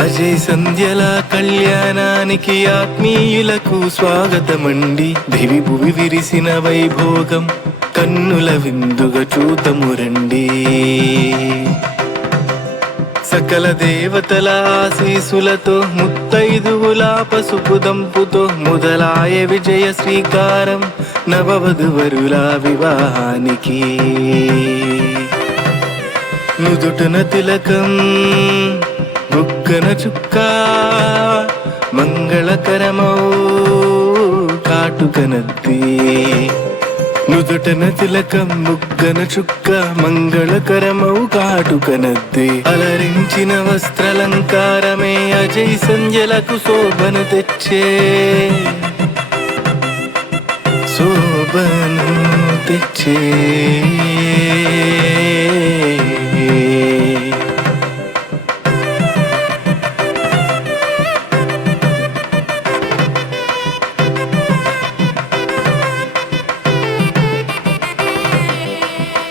అజయ్ సంధ్యల కళ్యాణానికి ఆత్మీయులకు స్వాగతమండి. దివి భువి విరిసిన వైభోగం కన్నుల విందుగా చూతము రండి. సకల దేవతల ఆశీసులతో ముత్తైదువుల పసుపు దంపుతో మొదలాయ విజయ శ్రీకారం నవవధువరుల వివాహానికి. నుదుటన తిలకం బుగ్గన చుక్క మంగళకరమౌ కాటుకనద్ది. నుదుటన తిలకం బుగ్గన చుక్క మంగళకరమౌ కాటుకనద్ది. అలరించిన వస్త్రలంకారమే అజయ్ సంధ్యలకు శోభను తెచ్చే. శోభను తెచ్చే.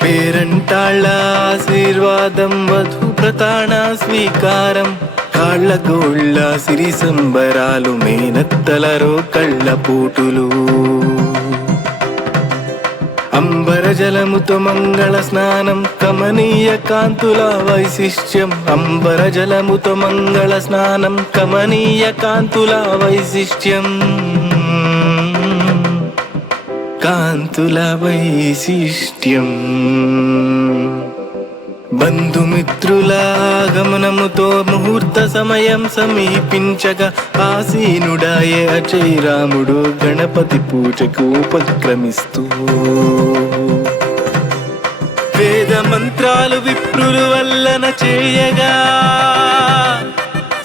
పేరంటాళ్ళ ఆశీర్వాదం వధు ప్రతాణ స్వీకారం. కాళ్ళ గోళ్ళ సిరి సంబరాలు మేనత్తలరో కళ్ళ పూటులు. అంబర జలముతో మంగళ స్నానం కమనీయ కాంతుల వైశిష్ట్యం. అంబర జలముతో మంగళ స్నానం కమనీయ కాంతుల వైశిష్ట్యం. కాంతుల వైశిష్ట్యం. బంధుమిత్రుల ఆగమనముతో ముహూర్త సమయం సమీపించగా ఆసీనుడాయే అజయ్ రాముడు గణపతి పూజకు ఉపక్రమిస్తూ. వేద మంత్రాలు విప్రులు వల్లన చేయగా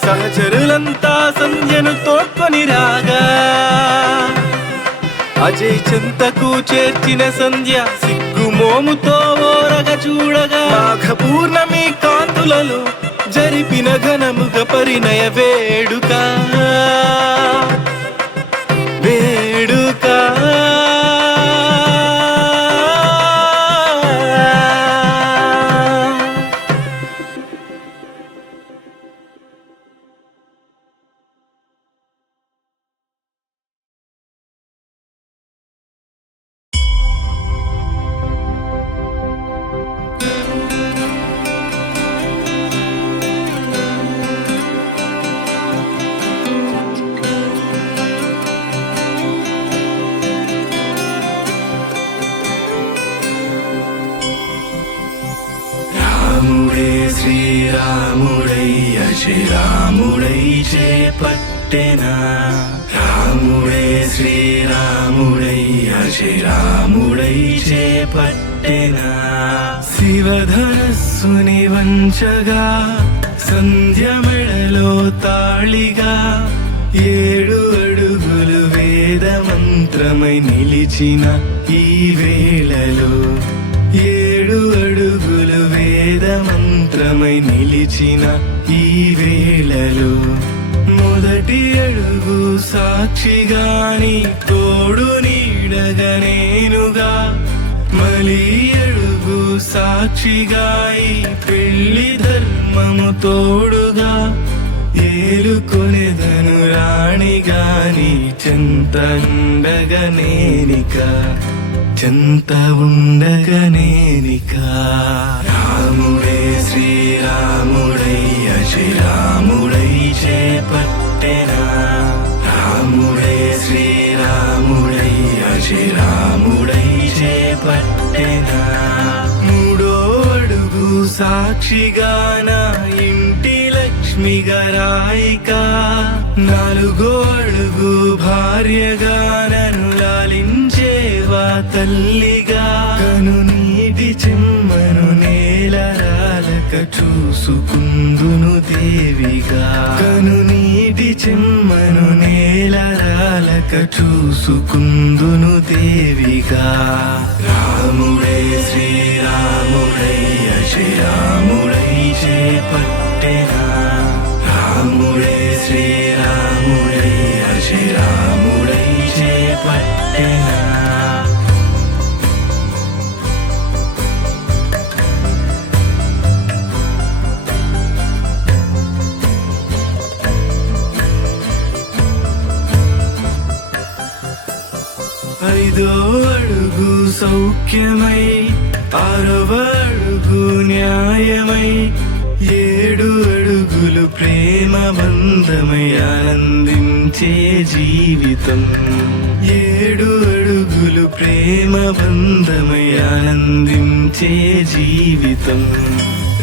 సహచరులంతా సంధ్యను తోడ్కొని రాగా అజయ్ చెంతకు చేర్చిన సంధ్య సిగ్గుమోముతో ఓరగ చూడగా మాఘ పూర్ణమి కాంతులలో జరిపిన ఘనముగ పరిణయ వేడుక. వేడుక రాముడే శ్రీరాముడై అజరాముడై చేపట్టెనా. రాముడే శ్రీరాముడై అజరాముడై చేపట్టెనా. శివధనస్సుని వంచగా సంధ్య మెడలో తాళిగా 7 అడుగులు వేద మంత్రమై నిలిచిన ఈ వేళలో. 7 అడుగులు వేద మంత్రమై నిలిచిన ఈ వేళలో. మొదటి అడుగు సాక్షిగాని తోడు నీడగా నేనుగా. మలి అడుగు సాక్షిగా ఈ పెళ్లి ధర్మము తోడుగా. ఏలుకొనేదను రాణిగాని చెంత ఉండగనేనిక. చెంత ఉండగనేనిక. రాముడే శ్రీరాముడై అజరాముడై చేపట్టెనా. రాముడే శ్రీరాముడై అజరాముడై చేపట్టెనా. 3వ అడుగు సాక్షిగా నా ఇంటి లక్ష్మిగా రాయిక. 4వ అడుగు భార్యగా నన్ను లాలించేవా తల్లిగా. కను నీటి చెమ్మను నేలరాలక చూసుకుందును దేవిగా. కను నీటి చెమ్మను నేలరాలక చూసుకుందును దేవిగా. రాముడే శ్రీరాముడై అజరాముడై చేపట్టెనా. రాముడే శ్రీరాముడై అజరాముడై చేపట్టెనా. ఐదో అడుగు సౌఖ్యమై, ఆరవ అడుగు న్యాయమై, 7 అడుగులు ప్రేమ బంధమై ఆనందించే జీవితం. 7 అడుగులు ప్రేమ బంధమై ఆనందించే జీవితం.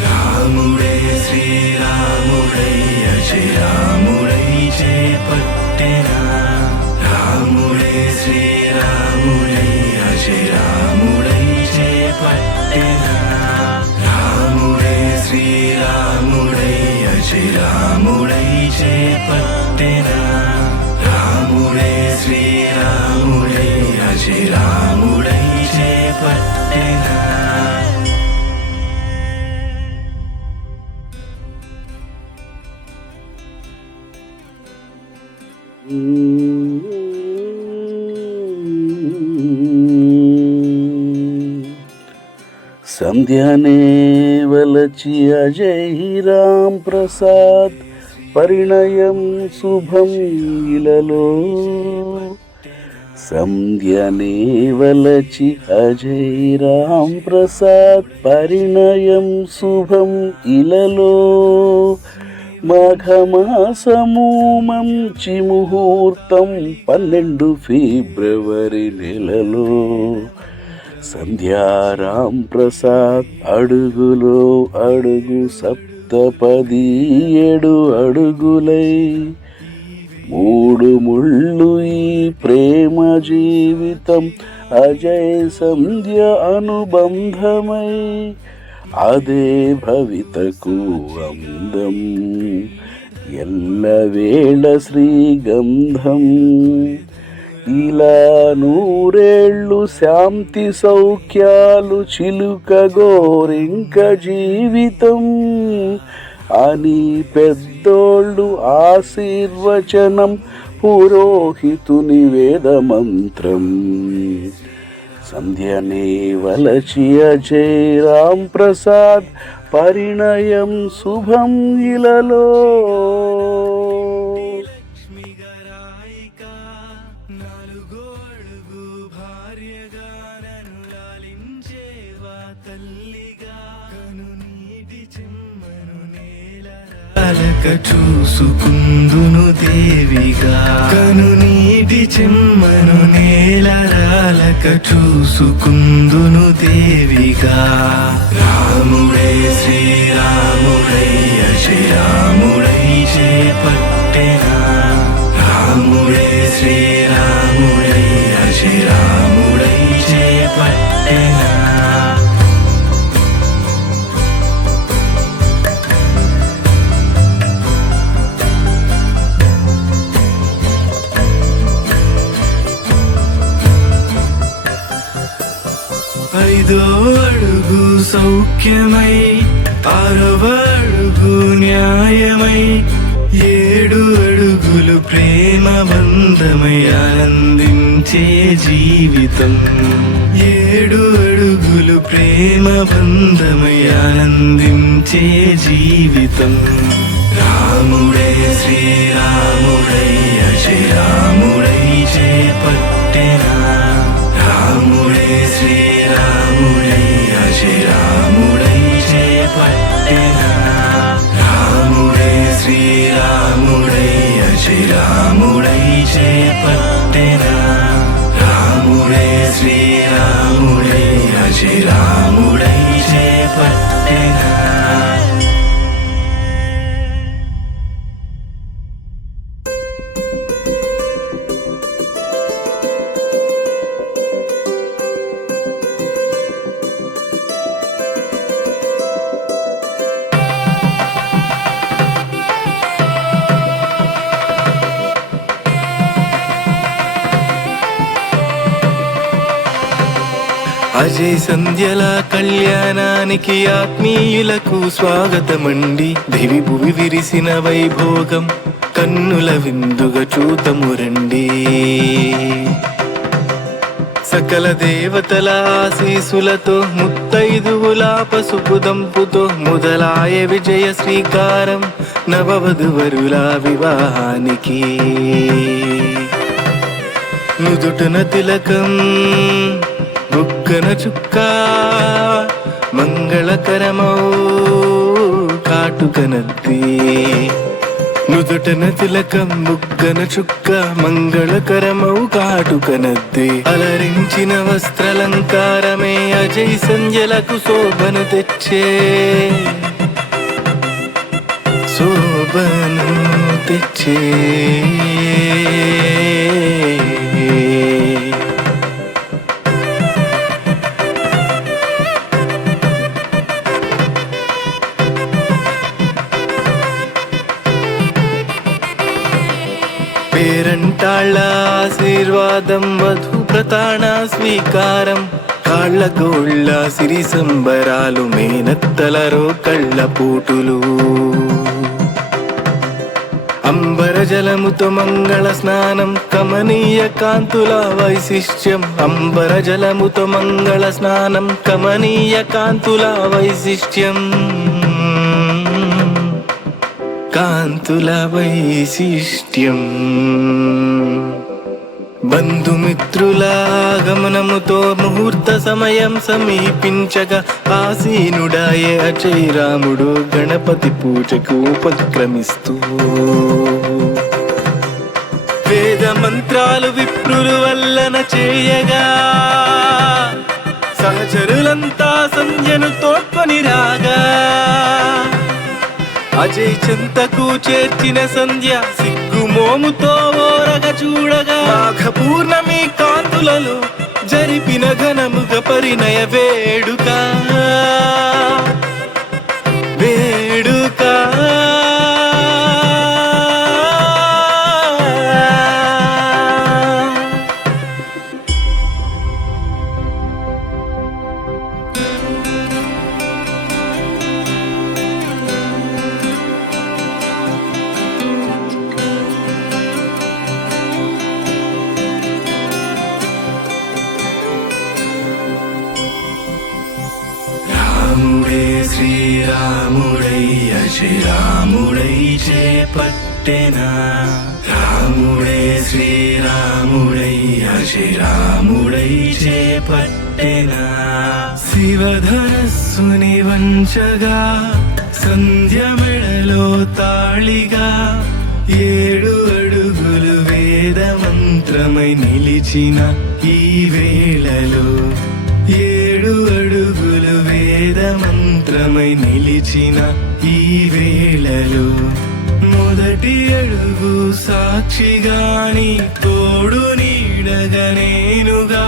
రాముడే శ్రీరాముడై అజరాముడై చేపట్టెనా, రాముడే శ్రీరాముడై అజరాముడై చేపట్టెనా, రాముడే శ్రీరాముడై అజరాముడై చేపట్టెనా, రాముడే శ్రీరాముడై అజరాముడై చేపట్టెనా. సంధ్యానే వలచి అజయ్ రామ్ ప్రసాద్ పరిణయం శుభం ఇలలో. సంధ్యనే వలచి అజయ్ రామ్ ప్రసాద్ పరిణయం శుభం ఇలలో. మాఘమాసము మంచి ముహూర్తం 12 ఫిబ్రవరి నెలలో. సంధ్యారాం ప్రసాద్ అడుగులో అడుగు సప్తపది 7 అడుగులై, 3 ముళ్ళు ఈ ప్రేమ జీవితం అజయ్ సంధ్య అనుబంధమై. అదే భవితకు అందం ఎల్లవేళ శ్రీగంధం. ఇలా 100 ఏళ్ళు శాంతి సౌఖ్యాలు చిలుక గోరింక జీవితం అని పెద్దోళ్ళు ఆశీర్వచనం పురోహితుని వేదమంత్రం. సంధ్యనే వలచి అజయ్ రామ్ ప్రసాద్ పరిణయం శుభం ఇలలో. చూసుకుందును దేవిగా, కనునీటి చెమ్మను నేలరాలక చూసుకుందును దేవిగా. రాముడే శ్రీరాముడై అజరాముడై చేపట్టెనా, రాముడే శ్రీరాముడై అజరాముడై చేపట్టెనా. ఐదో అడుగు సౌఖ్యమై, 6వ అడుగు న్యాయమై, 7 అడుగులు ప్రేమ బంధమై ఆనందించే జీవితం. 7 అడుగులు ప్రేమ బంధమై ఆనందించే జీవితం. రాముడే శ్రీరాముడై అజరాముడై చేపట్టెనా, రాముడే శ్రీరాముడై అజరాముడై చేపట్టెనా, రాముడే శ్రీరాముడై అజరాముడై చేపట్టెనా, రాముడే శ్రీరాముడై అజరాముడై చేపట్టెనా. అజయ్ సంధ్యల కళ్యాణానికి ఆత్మీయులకు స్వాగతమండి. దివి భువి విరిసిన వైభోగం కన్నుల విందుగా చూతము రండి. సకల దేవతల ఆశీసులతో ముత్తైదువుల పసుపు దంపుతో మొదలాయ విజయ శ్రీకారం నవవధువరుల వివాహానికి. నుదుటన తిలకం బుగ్గన చుక్క మంగళకరమౌ కాటుకనద్ది. నుదుటన తిలకం బుగ్గన చుక్క మంగళకరమౌ కాటుకనద్ది. అలరించిన వస్త్రలంకారమే అజయ్ సంధ్యలకు శోభను తెచ్చే, శోభను తెచ్చే. పేరంటాళ్ళ ఆశీర్వాదం వధు ప్రతాణ స్వీకారం. కాళ్ళ గోళ్ళ సిరి సంబరాలు మేనత్తలరో కళ్ళ పూటులు. అంబర జలముతో మంగళ స్నానం కమనీయ కాంతుల వైశిష్ట్యం. అంబర జలముతో మంగళ స్నానం కమనీయ కాంతుల వైశిష్ట్యం. కాంతుల వైశిష్ట్యం. బంధుమిత్రుల గమనముతో ముహూర్త సమయం సమీపించగా ఆసీనుడాయే అజయ్ రాముడు గణపతి పూజకు ఉపక్రమిస్తూ. వేద మంత్రాలు విప్రులు వల్లన చేయగా సహచరులంతా సంధ్యను తోడ్కొని రాగా అజయ్ చెంతకు చేర్చిన సంధ్య సిగ్గుమోముతో ఓరగ చూడగా మాఘ పూర్ణమి కాంతులలో జరిపిన ఘనముగ పరిణయ వేడుక. వేడుక రాముడే శ్రీరాముడై అజరాముడై చేపట్టెనా. రాముడే శ్రీరాముడై అజరాముడై చేపట్టెనా. శివధనస్సుని వంచగా సంధ్య మెడలో తాళిగా 7 అడుగులు వేద మంత్రమై నిలిచిన ఈ వేళలో 7 అడుగులు వేద మంత్రమై నిలిచిన ఈ వేళలో మొదటి అడుగు సాక్షిగాని తోడు నీడగా నేనుగా.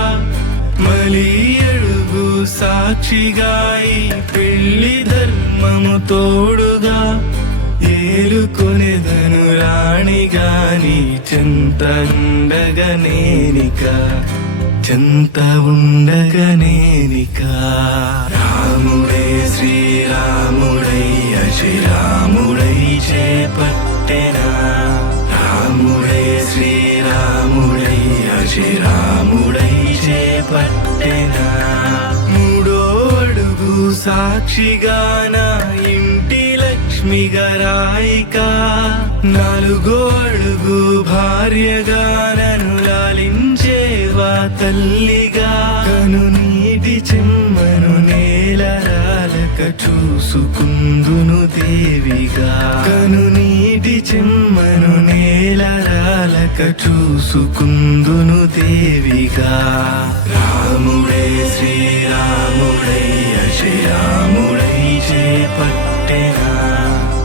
మలి అడుగు సాక్షిగా ఈ పెళ్లి ధర్మము తోడుగా. ఏలుకొనెదను రాణిగాని చెంత ఉండగనేనిక, చెంత ఉండగనేనిక. రాముడే శ్రీరాముడై అజరాముడై చేపట్టెనా. రాముడే శ్రీరాముడై అజరాముడై చేపట్టెనా. 3వ అడుగు సాక్షిగాన ఇంటి లక్ష్మిగా రాయిక. 4వ అడుగు భార్యగా నన్ను లాలించేవా తల్లిగా. కను నీటి చెమ్మను నేలరాలక చూసుకుందును దేవిగా. కను నీటి చెమ్మను నేలరాలక చూసుకుందును దేవిగా. రాముడే శ్రీరాముడై అజరాముడై చేపట్టెనా.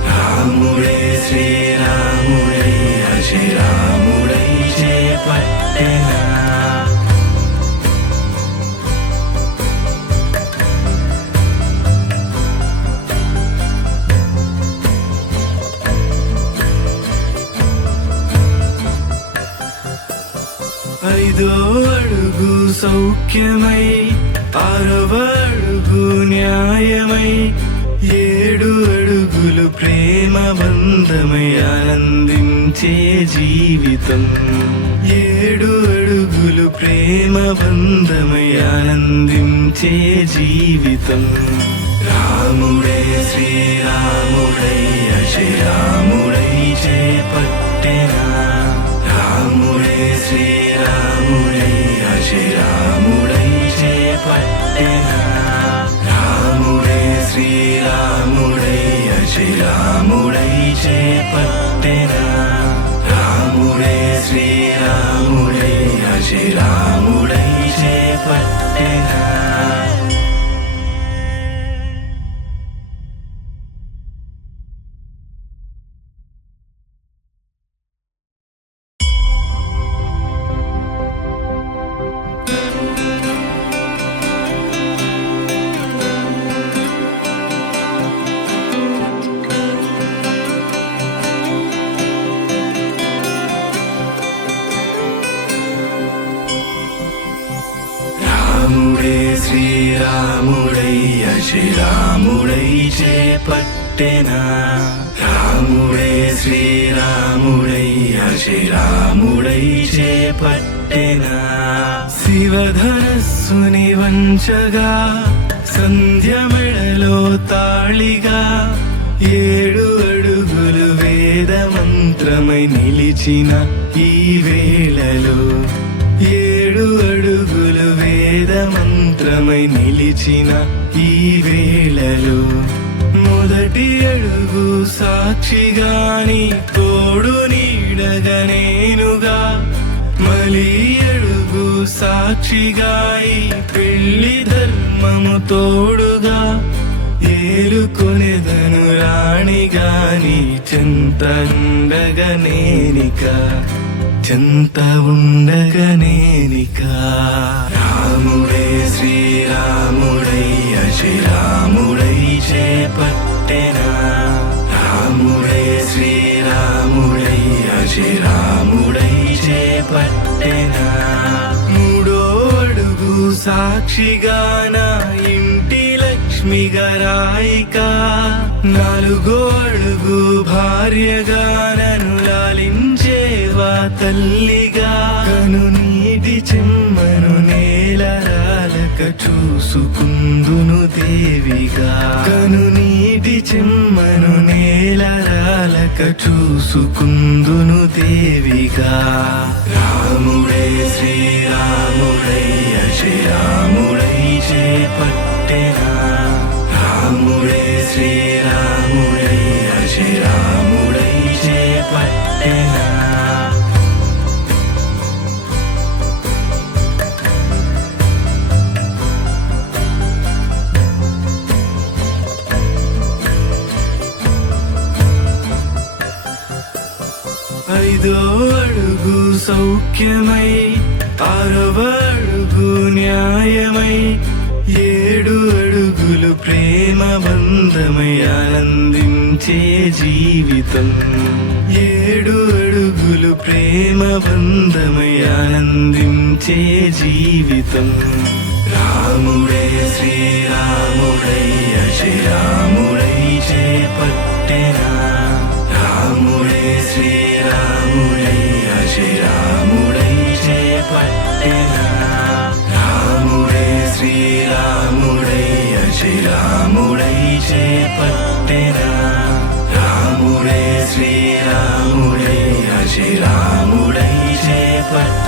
రాముడే శ్రీరాముడై అజరాముడై చేపట్టెనా. ఐదో అడుగు సౌఖ్యమై 6వ అడుగు న్యాయమై 7 అడుగులు ప్రేమ బంధమై ఆనందించే జీవితం. 7 అడుగులు ప్రేమ బంధమై ఆనందించే జీవితం. రాముడే శ్రీరాముడై అజరాముడై చేపట్టెనా. రాముడే శ్రీరాముడై శ్రీరాముడై అజరాముడై చేపట్టెనా రాముడే శ్రీరాముడై అజరాముడై చేపట్టెనా రాముడే శ్రీరాముడై అజరాముడై చేపట్టెనా రాముడే శ్రీరాముడై అజరాముడై చేపట్టెనా రాముడే శ్రీరాముడై అజరాముడై చేపట్టెనా శివధనస్సుని వంచగా సంధ్య మెడలో తాళిగా 7 అడుగులు వేద మంత్రమై నిలిచిన ఈ వేళలో 7 అడుగులు వేద మంత్రమై నిలిచిన ఈ వేళలో మొదటి అడుగు సాక్షిగాని తోడు నీడగా నేనుగా మలి అడుగు సాక్షిగా ఈ పెళ్లి ధర్మము తోడుగా ఏలుకొనెదను రాణిగాని చెంత ఉండగా నేనిక చెంత ఉండగా నేనిక రాముడే శ్రీరాముడై అజరాముడై చేపట్టెనా రాముడే శ్రీరాముడై అజరాముడై చేపట్టెనా 3వ అడుగు సాక్షిగా నా ఇంటి లక్ష్మిగా రాయిక 4వ అడుగు భార్యగా నన్ను లాలించేవా తల్లిగా కను నీటి చెమ్మను నేలరాలక చూసుకుందును దేవిగా కను నీటి చెమ్మను నేలరాలక చూసుకుందును దేవిగా రాముడే శ్రీరాముడై అజరాముడై చేపట్టెనా రాముడే శ్రీరాముడై అజరాముడై చేపట్టెనా ఐదో అడుగు సౌఖ్యమై 6వ అడుగు న్యాయమై 7 అడుగులు ప్రేమ బంధమై ఆనందించే జీవితం 7 అడుగులు ప్రేమ బంధమై ఆనందించే జీవితం రాముడే శ్రీరాముడై అజరాముడై చేపట్టెనా రాముడే శ్రీరాముడై అజరాముడై చేపట్టెనా రాముడే శ్రీరాముడై అజరాముడై చేపట్టెనా రాముడే శ్రీరాముడై అజరాముడై చేపట్టెనా